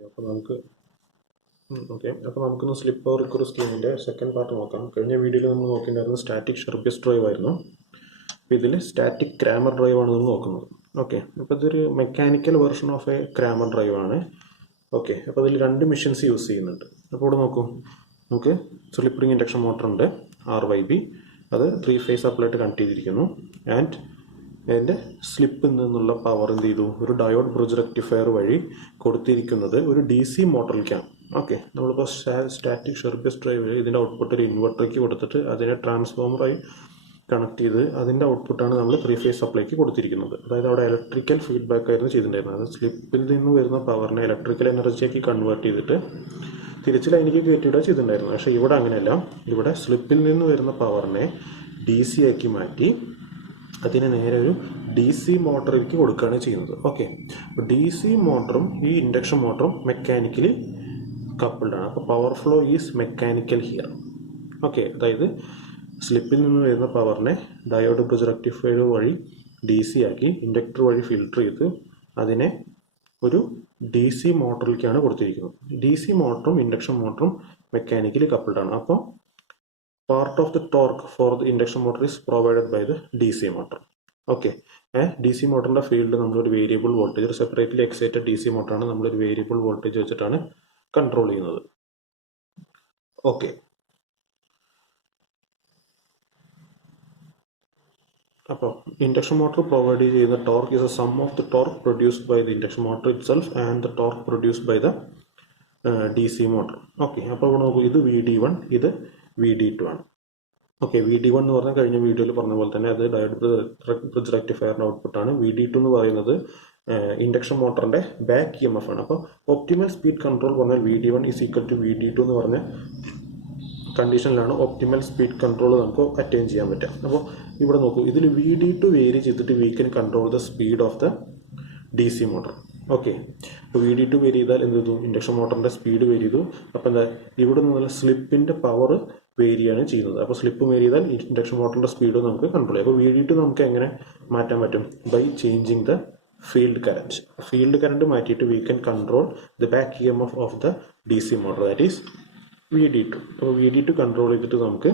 അപ്പോൾ നമുക്ക് അപ്പോൾ നമുക്കൊന്ന് സ്ലിപ്പ് ഓവർ റിക്കവറി സ്കീമിൻ്റെ സെക്കൻഡ് പാർട്ട് നോക്കാം. കഴിഞ്ഞ വീഡിയോയിൽ നമ്മൾ നോക്കിയിട്ടുണ്ടായിരുന്നത് സ്റ്റാറ്റിക് ഷെർബിയസ് ഡ്രൈവ് ആയിരുന്നു. അപ്പോൾ ഇതിൽ സ്റ്റാറ്റിക് ക്രാമർ ഡ്രൈവ് ആണ് നമ്മൾ നോക്കുന്നത്. അപ്പോൾ ഇതൊരു mechanical version of A Kramer drive ആണ്. അപ്പോൾ ഇതിൽ 2 മെഷീൻസ് യൂസ് ചെയ്യുന്നുണ്ട്. അപ്പോൾ ഇവിടെ നോക്കൂ, നമുക്ക് സ്ലിപ്പ് റിംഗ് ഇൻഡക്ഷൻ മോട്ടർ ഉണ്ട്, RYB. അത് 3 ഫേസ് അപ്ലൈറ്റ് കണക്ട് ചെയ്തിരിക്കുന്നു. ആൻഡ് അതിൻ്റെ സ്ലിപ്പിൽ നിന്നുള്ള പവർ എന്ത് ചെയ്തു, ഒരു ഡയോഡ് ബ്രിഡ്ജ് റെക്ടിഫയർ വഴി കൊടുത്തിരിക്കുന്നത് ഒരു DC മോട്ടറിലേക്കാണ്. നമ്മളിപ്പോൾ സ്റ്റാറ്റിക് ഷെർബിയസ് ഡ്രൈവിൽ ഇതിൻ്റെ ഔട്ട്പുട്ട് ഒരു ഇൻവെർട്ടറിലേക്ക് കൊടുത്തിട്ട് അതിനെ ട്രാൻസ്ഫോമറായി കണക്ട് ചെയ്ത് അതിൻ്റെ ഔട്ട്പുട്ടാണ് നമ്മൾ 3 ഫേസ് സപ്ലൈക്ക് കൊടുത്തിരിക്കുന്നത്. അതായത് അവിടെ ഇലക്ട്രിക്കൽ ഫീഡ്ബാക്ക് ആയിരുന്നു ചെയ്തിട്ടുണ്ടായിരുന്നത്. അത് സ്ലിപ്പിൽ നിന്ന് വരുന്ന പവറിനെ ഇലക്ട്രിക്കൽ എനർജിയാക്കി കൺവേർട്ട് ചെയ്തിട്ട് തിരിച്ച് ലൈനിലേക്ക് കയറ്റിയിടുക ചെയ്തിട്ടുണ്ടായിരുന്നു. പക്ഷേ ഇവിടെ അങ്ങനെയല്ല. ഇവിടെ സ്ലിപ്പിൽ നിന്ന് വരുന്ന പവറിനെ DC ആക്കി മാറ്റി അതിനെ നേരെ ഒരു DC മോട്ടറിലേക്ക് കൊടുക്കുകയാണ് ചെയ്യുന്നത്. അപ്പോൾ DC മോട്ടറും ഈ ഇൻഡക്ഷൻ മോട്ടറും മെക്കാനിക്കലി കപ്പിൾഡ് ആണ്. അപ്പോൾ power flow is mechanical here. അതായത് സ്ലിപ്പിൽ നിന്ന് വരുന്ന പവറിനെ ഡയോഡ് ബ്രിഡ്ജ് റെക്ടിഫയർ വഴി DC ആക്കി ഇൻഡക്ടർ വഴി ഫിൽട്ടർ ചെയ്ത് അതിനെ ഒരു DC മോട്ടറിലേക്കാണ് കൊടുത്തിരിക്കുന്നത്. DC മോട്ടറും ഇൻഡക്ഷൻ മോട്ടറും മെക്കാനിക്കലി കപ്പിൾഡ് ആണ്. അപ്പോൾ part of the torque for the induction motor is provided by the DC motor. DC മോട്ടറിന്റെ ഫീൽഡ് നമ്മളൊരു വേരിയബിൾ വോൾട്ടേജ്, ഒരു സെപ്പറേറ്റ്ലി എക്സൈറ്റഡ് DC മോട്ടറാണ് നമ്മളൊരു വേരിയബിൾ വോൾട്ടേജ് വെച്ചിട്ടാണ് കൺട്രോൾ ചെയ്യുന്നത്. അപ്പോൾ ഇൻഡക്ഷൻ മോട്ടർ പ്രൊവൈഡ് ചെയ്യുന്ന torque is a sum of the torque produced by the induction motor itself and the torque produced by the DC motor. അപ്പോൾ ഇവിടെ നോക്കൂ, ഇത് VD1, ഇത് VD2 ആണ്. VD1 എന്ന് പറഞ്ഞാൽ കഴിഞ്ഞ വീഡിയോയിൽ പറഞ്ഞ പോലെ തന്നെ അത് ഡയോഡ് ബ്രിഡ്ജ് റെക്ടിഫയറിന്റെ ഔട്ട്പുട്ടാണ്. VD2 എന്ന് പറയുന്നത് ഇൻഡക്ഷൻ മോട്ടറിന്റെ ബാക്ക് EMF ആണ്. അപ്പോൾ ഒപ്റ്റിമൽ സ്പീഡ് കൺട്രോൾ പറഞ്ഞാൽ VD1 is equal to VD2 എന്ന് പറഞ്ഞ കണ്ടീഷനിലാണ് ഒപ്റ്റിമൽ സ്പീഡ് കൺട്രോൾ നമുക്ക് അറ്റൈൻ ചെയ്യാൻ പറ്റുക. അപ്പോൾ ഇവിടെ നോക്കൂ, ഇതിൽ VD2 വേരി ചെയ്തിട്ട് V can control the speed of the DC motor. അപ്പോൾ VD2 വേരി ചെയ്താൽ എന്ത് ചെയ്തു, ഇൻഡക്ഷൻ മോട്ടറിന്റെ സ്പീഡ് വേരി ചെയ്തു. അപ്പോൾ എന്താ, ഇവിടെ നിന്നുള്ള സ്ലിപ്പിന്റെ പവർ വേരിയാണ് ചെയ്യുന്നത്. അപ്പോൾ സ്ലിപ്പ് വേരി ചെയ്താൽ ഇൻഡക്ഷൻ മോട്ടറിന്റെ സ്പീഡ് നമുക്ക് കൺട്രോൾ ചെയ്യാം. അപ്പോൾ VD2 നമുക്ക് എങ്ങനെ മാറ്റാൻ പറ്റും? By changing the field current. Field current മാറ്റിയിട്ട് we can control the back EMF of the DC motor, that is VD2. അപ്പോൾ VD2 കൺട്രോൾ ചെയ്തിട്ട് നമുക്ക്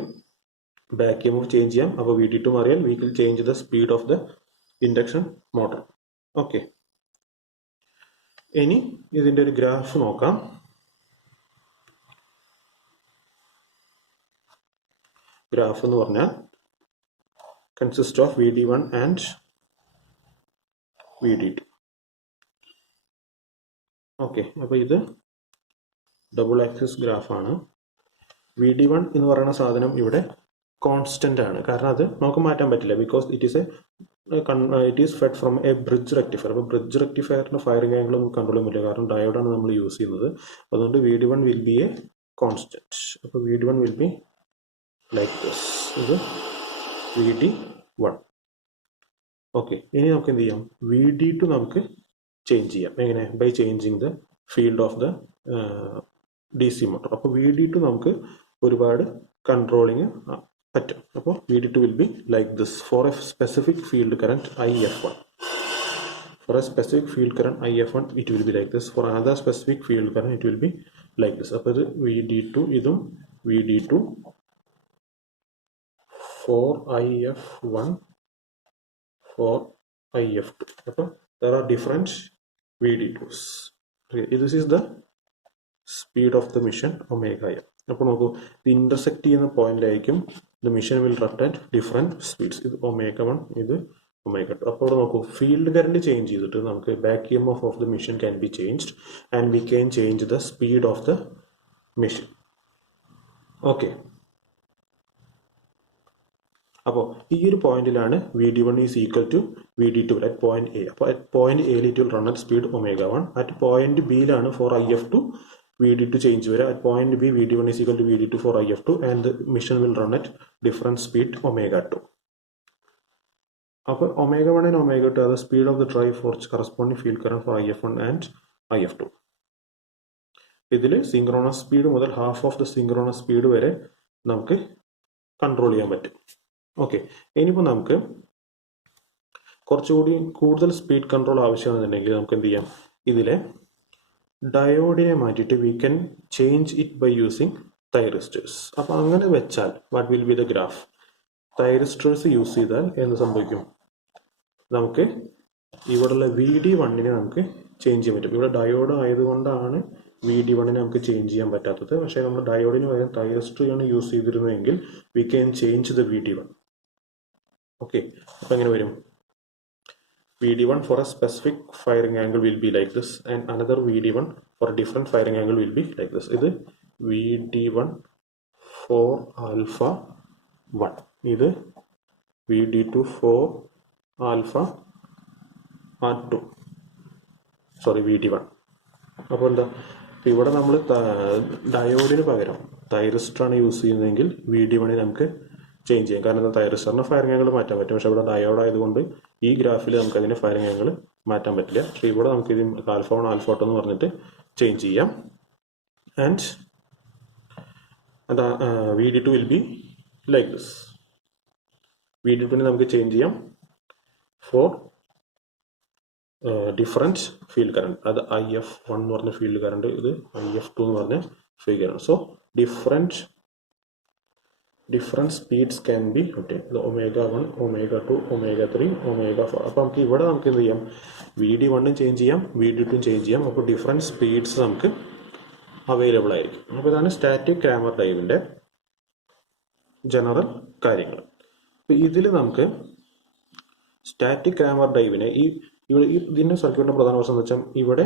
ബാക്ക് EMF ചേഞ്ച് ചെയ്യാം. അപ്പോൾ VD2 മാറിയാൽ we will change the speed of the induction motor. ഇനി ഇതിന്റെ ഒരു ഗ്രാഫ് നോക്കാം. ഗ്രാഫ് എന്ന് പറഞ്ഞാൽ consist of VD1 and VD2. അപ്പോൾ ഇത് ഡബിൾ ആക്സിസ് ഗ്രാഫാണ്. VD1 എന്ന് പറയുന്ന സാധനം ഇവിടെ കോൺസ്റ്റന്റ് ആണ്, കാരണം അത് നമുക്ക് മാറ്റാൻ പറ്റില്ല. Because it is fed from A bridge rectifier. അപ്പോൾ ബ്രിഡ്ജ് റെക്ടിഫയറിന്റെ ഫയറിംഗ് ആംഗിൾ നമുക്ക് കൺട്രോൾ ചെയ്യാൻ പറ്റില്ല, കാരണം ഡയോഡാണ് നമ്മൾ യൂസ് ചെയ്യുന്നത്. അതുകൊണ്ട് VD1 will be A constant. അപ്പോൾ VD1 will be like this. ഇത് VD1. ഇനി നമുക്ക് എന്ത് ചെയ്യാം, VD2 നമുക്ക് ചേഞ്ച് ചെയ്യാം. എങ്ങനെ? By changing the field of the DC motor. അപ്പോൾ VD2 നമുക്ക് ഒരുപാട് കൺട്രോളിങ് പറ്റും. അപ്പോൾ VD2 will be like this for a specific field current IF1. For a specific field current IF1 it will be like this. For another specific field current it will be like this. അപ്പോൾ ഇത് VD2, ഇതും VD2 for IF1 for IF2. അപ്പോൾ there are different VD2s. This is the speed of the machine omega m. അപ്പോൾ നോക്കൂ, ഇത് intersect ചെയ്യുന്ന പോയിന്റിലായിരിക്കും the machine will rotate at different speeds. ഇത് omega1, ഇത് omega2. അപ്പോൾ ഇവിടെ നോക്കൂ, ഫീൽഡ് കറന്റ് ചേഞ്ച് ചെയ്തിട്ട് നമുക്ക് back EMF of the machine can be changed and we can change the speed of the machine. അപ്പോൾ ഈ ഒരു പോയിന്റിലാണ് VD1 is equal to VD2 at point A. അപ്പോൾ at point A it will run at speed omega1. At point B ലാണ് for IF2 VD2 change വരിക. At point B VD1 is equal to VD2 for IF2 and the machine will run at different speed omega2. അപ്പോൾ omega1 and omega2 are the speed of the drive for corresponding field current for IF1 and IF2. ഇതിൽ synchronous speed മുതൽ half of the synchronous speed വരെ നമുക്ക് control ചെയ്യാൻ പറ്റും. ഇനിയിപ്പോൾ നമുക്ക് കുറച്ചുകൂടി കൂടുതൽ സ്പീഡ് കൺട്രോൾ ആവശ്യമാണെന്നുണ്ടെങ്കിൽ നമുക്ക് എന്ത് ചെയ്യാം, ഇതിലെ ഡയോഡിനെ മാറ്റിയിട്ട് we can change it by using thyristors. അപ്പോൾ അങ്ങനെ വെച്ചാൽ what will be the graph? Thyristors use ചെയ്താൽ എന്ത് സംഭവിക്കും? നമുക്ക് ഇവിടെയുള്ള VD1 നമുക്ക് ചേഞ്ച് ചെയ്യാൻ പറ്റും. ഇവിടെ ഡയോഡ് ആയതുകൊണ്ടാണ് VD1 നമുക്ക് ചേഞ്ച് ചെയ്യാൻ പറ്റാത്തത്. പക്ഷേ നമ്മൾ ഡയോഡിന് പകരം തൈറിസ്റ്ററാണ് യൂസ് ചെയ്തിരുന്നതെങ്കിൽ we can change the VD1. Okay, അപ്പോൾ എങ്ങനെ വരും? VD1 for a specific firing angle will be like this, and another VD1 for a different firing angle will be like this. ഇത് VD1 for alpha 1, ഇത് VD2 for alpha R2, sorry VD1. അപ്പോൾ എന്താ, ഇവിടെ നമ്മൾ ഡയോഡിന് പകരം തൈറിസ്റ്ററാണ് use ചെയ്യുന്നതെങ്കിൽ VD1 നമുക്ക് ചേഞ്ച് ചെയ്യാം. കാരണം തൈറിസ്റ്ററിന് ഫയറിംഗ് ആംഗിൾ മാറ്റാൻ പറ്റും. പക്ഷേ ഇവിടെ ഡയോഡ് ആയതുകൊണ്ട് ഈ ഗ്രാഫിൽ നമുക്ക് അതിന് ഫയറിംഗ് ആംഗിൾ മാറ്റാൻ പറ്റില്ല. പക്ഷേ ഇവിടെ നമുക്ക് ഇത് ആൽഫ 1 ആൽഫ 2 എന്ന് പറഞ്ഞിട്ട് ചേഞ്ച് ചെയ്യാം. And VD2 will be like this. VD2 നമുക്ക് ചേഞ്ച് ചെയ്യാം ഫോർ ഡിഫറൻറ്റ് ഫീൽഡ് കറണ്ട്. അത് IF1 എന്ന് പറഞ്ഞ ഫീൽഡ് കറണ്ട്, ഇത് IF2 എന്ന് പറഞ്ഞ field current. So different speeds can be obtained. ω1, ω2, ω3, ω4. അപ്പോൾ നമുക്ക് ഇവിടെ നമുക്ക് എന്ത് ചെയ്യാം? VD1 ചേഞ്ച് ചെയ്യാം, VD2 ചേഞ്ച് ചെയ്യാം. അപ്പോൾ ഡിഫറെൻറ്റ് സ്പീഡ്സ് നമുക്ക് അവൈലബിൾ ആയിരിക്കും. അപ്പോൾ ഇതാണ് സ്റ്റാറ്റിക് ക്രാമർ ഡൈവിൻ്റെ ജനറൽ കാര്യങ്ങൾ. അപ്പോൾ ഇതിൽ നമുക്ക് സ്റ്റാറ്റിക് ക്രാമർ ഡൈവിനെ ഇതിൻ്റെ സർക്യൂട്ടിൻ്റെ പ്രധാന പ്രശ്നം എന്ന് വെച്ചാൽ ഇവിടെ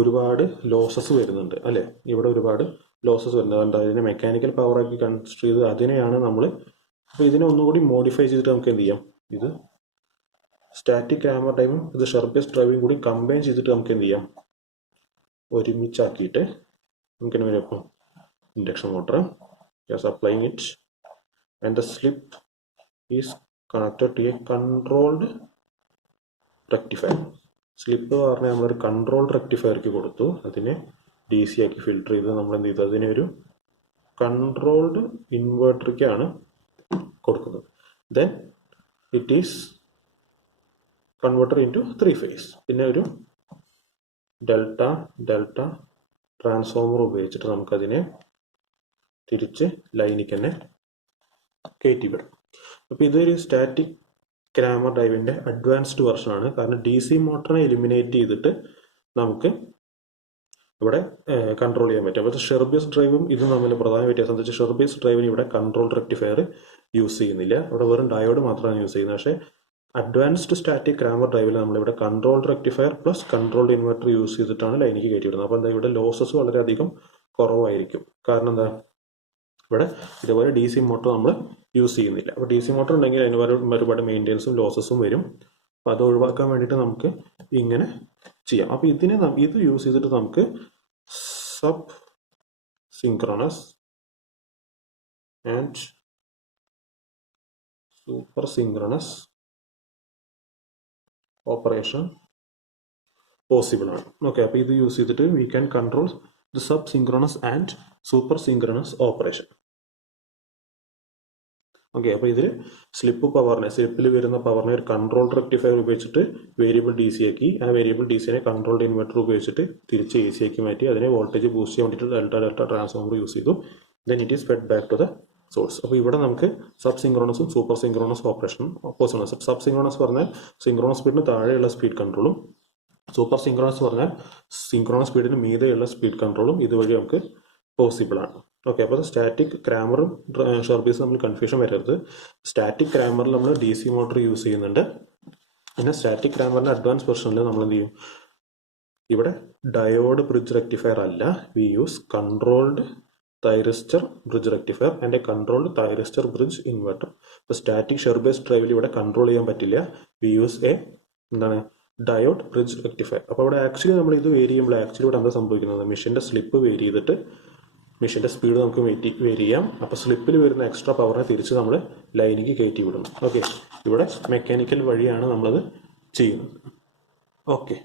ഒരുപാട് ലോസസ് വരുന്നുണ്ട് അല്ലേ? ഇവിടെ ഒരുപാട് ലോസസ് വരുന്നത്. എന്താ, ഇതിനെ മെക്കാനിക്കൽ പവറാക്കി കൺസിഡർ ചെയ്ത് അതിനെയാണ് നമ്മൾ. അപ്പോൾ ഇതിനെ ഒന്നുകൂടി മോഡിഫൈ ചെയ്തിട്ട് നമുക്ക് എന്ത് ചെയ്യാം? ഇത് സ്റ്റാറ്റിക് ക്രാമർ ഡൈവും ഇത് ഷെർബേസ് ഡ്രൈവും കൂടി കമ്പൈൻ ചെയ്തിട്ട് നമുക്ക് എന്ത് ചെയ്യാം? ഒരുമിച്ചാക്കിയിട്ട് നമുക്ക് എന്ത് വരും? Induction motor applying it and the slip is connected to a controlled rectifier. Slip പറഞ്ഞാൽ നമ്മളൊരു കൺട്രോൾഡ് റെക്ടിഫയർക്ക് കൊടുത്തു. അതിനെ DC ആക്കി ഫിൽട്ടർ ചെയ്ത് നമ്മൾ എന്ത് ചെയ്തു? അതിനെ ഒരു കൺട്രോൾഡ് ഇൻവേർട്ടറിക്കാണ് കൊടുക്കുന്നത്. Then it is converter into 3 phase. പിന്നെ ഒരു ഡെൽറ്റ ട്രാൻസ്ഫോമർ ഉപയോഗിച്ചിട്ട് നമുക്കതിനെ തിരിച്ച് ലൈനിക്ക് തന്നെ കയറ്റി വിടാം. അപ്പോൾ ഇതൊരു സ്റ്റാറ്റിക് ക്രാമർ ഡൈവിൻ്റെ അഡ്വാൻസ്ഡ് വെർഷനാണ്. കാരണം DC മോട്ടറിനെ എലിമിനേറ്റ് ചെയ്തിട്ട് നമുക്ക് ഇവിടെ കൺട്രോൾ ചെയ്യാൻ പറ്റും. അപ്പോൾ ഷെർബേസ് ഡ്രൈവും ഇതും തമ്മിൽ പ്രധാന വ്യത്യാസം എന്താ വെച്ചാൽ ഷെർബേസ് ഡ്രൈവിന് ഇവിടെ കൺട്രോൾ റെക്ടിഫയർ യൂസ് ചെയ്യുന്നില്ല. ഇവിടെ വെറും ഡയോഡ് മാത്രമാണ് യൂസ് ചെയ്യുന്നത്. പക്ഷേ അഡ്വാൻസ്ഡ് സ്റ്റാറ്റിക് ക്രാമർ ഡ്രൈവിൽ നമ്മളിവിടെ control rectifier plus controlled inverter use ചെയ്തിട്ടാണ് ലൈനിക്ക് കയറ്റി വിടുന്നത്. അപ്പോൾ എന്താ, ഇവിടെ ലോസസ് വളരെയധികം കുറവായിരിക്കും. കാരണം എന്താ, ഇവിടെ ഇതുപോലെ DC മോട്ടർ നമ്മൾ യൂസ് ചെയ്യുന്നില്ല. അപ്പോൾ DC മോട്ടർ ഉണ്ടെങ്കിൽ അതിന് ഒരുപാട് മെയിൻ്റെനൻസും ലോസസും വരും. അപ്പോൾ അത് ഒഴിവാക്കാൻ വേണ്ടിയിട്ട് നമുക്ക് ഇങ്ങനെ ചെയ്യാം. അപ്പോൾ ഇത് യൂസ് ചെയ്തിട്ട് നമുക്ക് sub synchronous and super synchronous operation possible ആണ്. ഓക്കെ, അപ്പോൾ ഇത് യൂസ് ചെയ്തിട്ട് we can control the sub synchronous and super synchronous operation. Okay, അപ്പോൾ ഇതിൽ സ്ലിപ്പിൽ വരുന്ന പവറിനെ ഒരു കൺട്രോൾ റെക്ടിഫയർ ഉപയോഗിച്ചിട്ട് വേരിയബിൾ DC ആക്കി, ആ വേരിയബിൾ DCനെ കൺട്രോൾഡ് ഇൻവെർട്ടർ ഉപയോഗിച്ചിട്ട് തിരിച്ച് AC ആക്കി മാറ്റി, അതിനെ വോൾട്ടേജ് ബൂസ്റ്റ് ചെയ്യാൻ വേണ്ടിയിട്ട് ഡെൽറ്റ ട്രാൻസ്ഫോമർ യൂസ് ചെയ്തു. Then it is fed back to the source. അപ്പോൾ ഇവിടെ നമുക്ക് സബ് സിങ്ക്രോണസും സൂപ്പർ സിങ്ക്രോണസ് ഓപ്പറേഷനും പോസിബിൾ. സബ് സിങ്ക്രോണസ് പറഞ്ഞാൽ സിങ്ക്രോണസ് സ്പീഡിന് താഴെയുള്ള സ്പീഡ് കൺട്രോളും, സൂപ്പർ സിങ്ക്രോണസ് പറഞ്ഞാൽ സിങ്ക്രോണസ് സ്പീഡിന് മീതെയുള്ള സ്പീഡ് കൺട്രോളും ഇതുവഴി നമുക്ക് പോസിബിൾ ആണ്. ഓക്കെ, അപ്പോൾ സ്റ്റാറ്റിക് ക്രാമറും ഷെർബേസും നമ്മൾ കൺഫ്യൂഷൻ വരരുത്. സ്റ്റാറ്റിക് ക്രാമറിൽ നമ്മൾ DC മോട്ടർ യൂസ് ചെയ്യുന്നുണ്ട്. പിന്നെ സ്റ്റാറ്റിക് ക്രാമറിൻ്റെ അഡ്വാൻസ് വെർഷനിൽ നമ്മൾ എന്ത് ചെയ്യും? ഇവിടെ ഡയോഡ് ബ്രിഡ്ജ് റെക്ടിഫയർ അല്ല, we use controlled thyristor bridge rectifier and A controlled thyristor bridge inverter. ഇപ്പോൾ സ്റ്റാറ്റിക് ഷെർബേസ് ഡ്രൈവിൽ ഇവിടെ കൺട്രോൾ ചെയ്യാൻ പറ്റില്ല. We use diode bridge rectifier. അപ്പോൾ ഇവിടെ ആക്ച്വലി നമ്മൾ ഇത് വേരി ചെയ്യുമ്പോൾ ആക്ച്വലി ഇവിടെ എന്താ സംഭവിക്കുന്നത്? മെഷീൻ്റെ സ്ലിപ്പ് വേരി ചെയ്തിട്ട് മെഷീൻ്റെ സ്പീഡ് നമുക്ക് വേരി ചെയ്യാം. അപ്പോൾ സ്ലിപ്പിൽ വരുന്ന എക്സ്ട്രാ പവറിനെ തിരിച്ച് നമ്മൾ ലൈനിക്ക് കയറ്റി വിടുന്നു. ഓക്കെ, ഇവിടെ മെക്കാനിക്കൽ വഴിയാണ് നമ്മളത് ചെയ്യുന്നത്. ഓക്കെ.